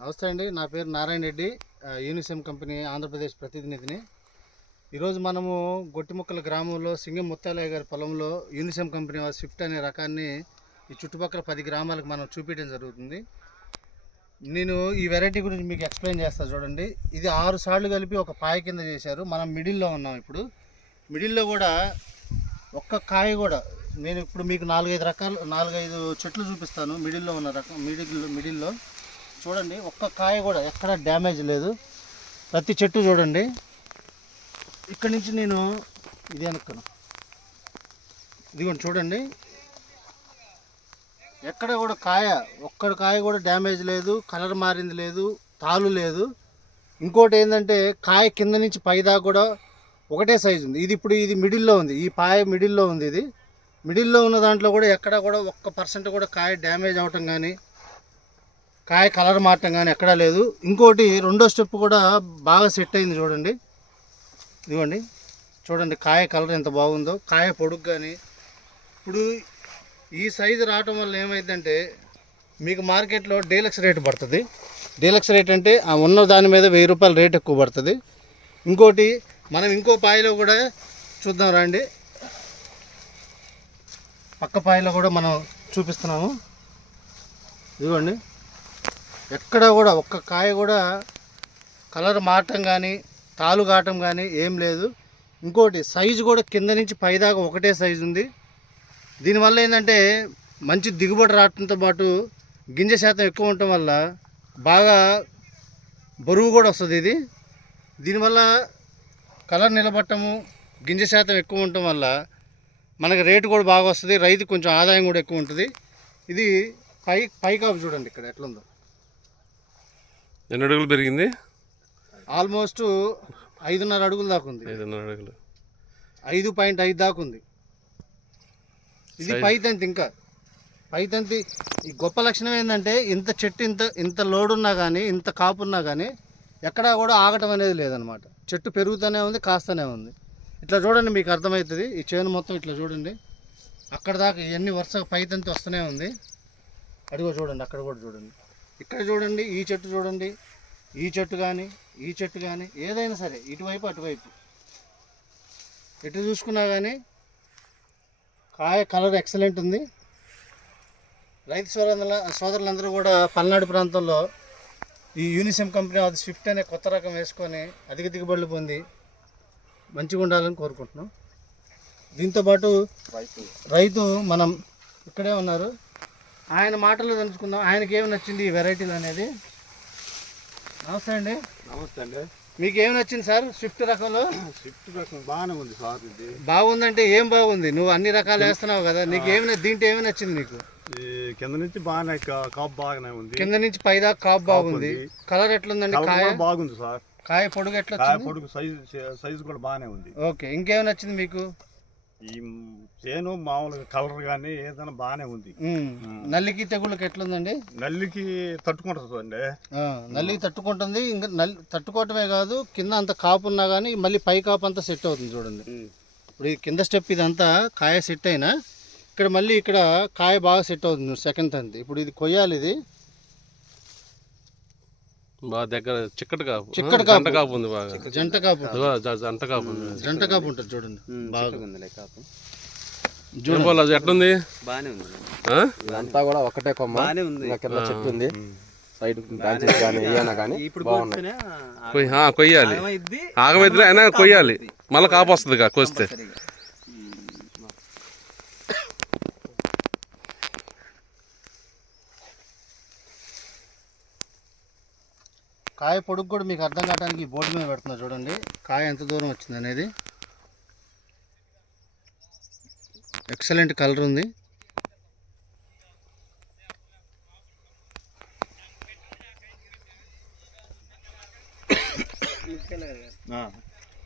నమస్తే అండి, నా పేరు నారాయణ రెడ్డి, యూనిసెమ్ కంపెనీ ఆంధ్రప్రదేశ్ ప్రతినిధిని. ఈరోజు మనము గొట్టిముక్కల గ్రామంలో సింగం ముత్తాలయ్య గారి పొలంలో యూనిసెమ్ కంపెనీ స్విఫ్ట్ అనే రకాన్ని ఈ చుట్టుపక్కల 10 గ్రామాలకు మనం చూపించడం జరుగుతుంది. నేను ఈ వెరైటీ గురించి మీకు ఎక్స్ప్లెయిన్ చేస్తాను చూడండి. ఇది 6 సార్లు కలిపి ఒక పాయ కింద చేశారు. మనం మిడిల్లో ఉన్నాం. ఇప్పుడు మిడిల్లో కూడా ఒక్క కాయ కూడా, నేను ఇప్పుడు మీకు 4-5 చెట్లు చూపిస్తాను. మిడిల్లో ఉన్న రకం మిడిల్లో చూడండి, ఒక్క కాయ కూడా ఎక్కడ డ్యామేజ్ లేదు. ప్రతి చెట్టు చూడండి. ఇక్కడి నుంచి నేను ఇది అనుకున్నాను, ఇదిగోండి చూడండి, ఎక్కడ కూడా ఒక్కడ కాయ కూడా డ్యామేజ్ లేదు, కలర్ మారింది లేదు, తాలు లేదు. ఇంకోటి ఏంటంటే కాయ కింద నుంచి పైదాకా కూడా ఒకటే సైజు ఉంది. ఇది మిడిల్లో ఉంది, ఈ పాయ మిడిల్లో ఉంది. ఇది మిడిల్లో ఉన్న దాంట్లో కూడా ఎక్కడ కూడా 1% కూడా కాయ డ్యామేజ్ అవటం కానీ కాయ కలర్ మారటం కానీ ఎక్కడా లేదు. ఇంకోటి రెండో స్టెప్ కూడా బాగా సెట్ అయింది చూడండి. ఇదిగోండి చూడండి, కాయ కలర్ ఎంత బాగుందో, కాయ పొడుగు కానీ. ఇప్పుడు ఈ సైజు రావటం వల్ల ఏమైందంటే మీకు మార్కెట్లో డీలక్స్ రేటు పడుతుంది. డీలక్స్ రేట్ అంటే ఉన్న దాని మీద 1000 రూపాయల రేట్ ఎక్కువ పడుతుంది. ఇంకోటి మనం ఇంకో పాయలో కూడా చూద్దాం రండి. పక్క పాయలో కూడా మనం చూపిస్తున్నాము. ఇదిగోండి, ఎక్కడ కూడా ఒక్క కాయ కూడా కలర్ మారటం కానీ తాలు కావటం కానీ ఏం లేదు. ఇంకోటి సైజు కూడా కింద నుంచి పైదాకా ఒకటే సైజు ఉంది. దీనివల్ల ఏంటంటే మంచి దిగుబడి రావడంతో పాటు గింజ శాతం ఎక్కువ ఉండటం వల్ల బాగా బరువు కూడా వస్తుంది. దీనివల్ల కలర్ నిలబట్టము, గింజ శాతం ఎక్కువ ఉండటం వల్ల మనకి రేటు కూడా బాగా వస్తుంది. రైతు కొంచెం ఆదాయం కూడా ఎక్కువ ఉంటుంది. ఇది పైకాపు చూడండి ఇక్కడ ఎట్లుందో. ఎన్ని అడుగులు పెరిగింది? ఆల్మోస్ట్ 5.5 అడుగులు దాకా ఉంది. 5.5 అడుగులు, 5.5 దాకా ఉంది. ఇది పైతంతి. ఇంకా పైతంతి ఈ గొప్ప లక్షణం ఏంటంటే ఇంత చెట్టు ఇంత లోడ్ ఉన్నా కానీ, ఇంత కాపు ఉన్నా కానీ ఎక్కడా కూడా ఆగటం అనేది లేదనమాట. చెట్టు పెరుగుతూనే ఉంది, కాస్తూనే ఉంది. ఇట్లా చూడండి, మీకు అర్థమవుతుంది. ఈ చేను మొత్తం ఇట్లా చూడండి, అక్కడ దాకా ఇవన్నీ వరుసగా పైతంతి వస్తూనే ఉంది. అడిగో చూడండి, అక్కడ కూడా చూడండి, ఇక్కడ చూడండి, ఈ చెట్టు చూడండి, ఈ చెట్టు కానీ ఏదైనా సరే ఇటువైపు అటువైపు ఎటు చూసుకున్నా కానీ కాయ కలర్ ఎక్సలెంట్ ఉంది. రైతు సోదరులందరూ కూడా పల్నాడు ప్రాంతంలో ఈ యూనిసెమ్ కంపెనీ స్విఫ్ట్ అనే కొత్త రకం వేసుకొని అధిక దిగుబడులు పొంది మంచిగా ఉండాలని కోరుకుంటున్నాం. దీంతోపాటు రైతు మనం ఇక్కడే ఉన్నారు, ఆయన మాటల్లో తెలుసుకుందాం. ఆయనకి ఏమి నచ్చింది ఈ వెరైటీలు అనేది. నమస్తే అండి. నమస్తే అండి. మీకు ఏమి నచ్చింది సార్ స్విఫ్ట్ రకంలో? స్విఫ్ట్ రకం బాగానే ఉంది సార్. ఇది బాగుందంటే ఏం బాగుంది? నువ్వు అన్ని రకాలు వేస్తున్నావు కదా, నీకు దీంట్లో ఏమి నచ్చింది నీకు? ఈ కింద నుంచి బాగానే కాపు బాగానే ఉంది, కింద నుంచి పైదాకా కాపు బాగుంది. కలర్ ఎట్లుందండి? కాయ బాగుంది సార్. కాయ పొడుగు ఎట్లా? పొడుగు సైజు కూడా బాగానే ఉంది. ఓకే, ఇంకేమి నచ్చింది మీకు? ఈ చేను మామూలుగా కలర్ కానీ ఏదైనా బాగానే ఉంది. నల్లికి తెగుళ్ళకి ఎట్లుందండి? నల్లికి తట్టుకుంటుంది అండి. నల్లికి తట్టుకుంటుంది. ఇంకా తట్టుకోవటమే కాదు, కింద అంత కాపు ఉన్నా కానీ మళ్ళీ పై కాపు అంతా సెట్ అవుతుంది చూడండి. ఇప్పుడు ఈ కింద స్టెప్ ఇదంతా కాయ సెట్ అయినా ఇక్కడ మళ్ళీ ఇక్కడ కాయ బాగా సెట్ అవుతుంది సెకండ్ తంతి. ఇప్పుడు ఇది కొయ్యాలి. ఇది బాగా దగ్గర చిక్కటి కాపు ఉంది. బాగా జంట కాపు ఉంటుంది చూడండి. ఎట్లుంది? బాగానే ఉంది. ఇదంతా కూడా ఒకటే కొమ్మ, కింద చెట్టు ఉంది, సైడ్ బ్రాంచెస్ కానీ ఏమైనా కానీ కొయ్యాలి. ఆగమైతే అయినా కొయ్యాలి, మళ్ళీ కాపు వస్తుంది కోస్తే. కాయ పొడుగు కూడా మీకు అర్థం కావడానికి బోర్డు మీద పెడుతున్నా చూడండి, కాయ ఎంత దూరం వచ్చింది అనేది. ఎక్సలెంట్ కలర్ ఉంది.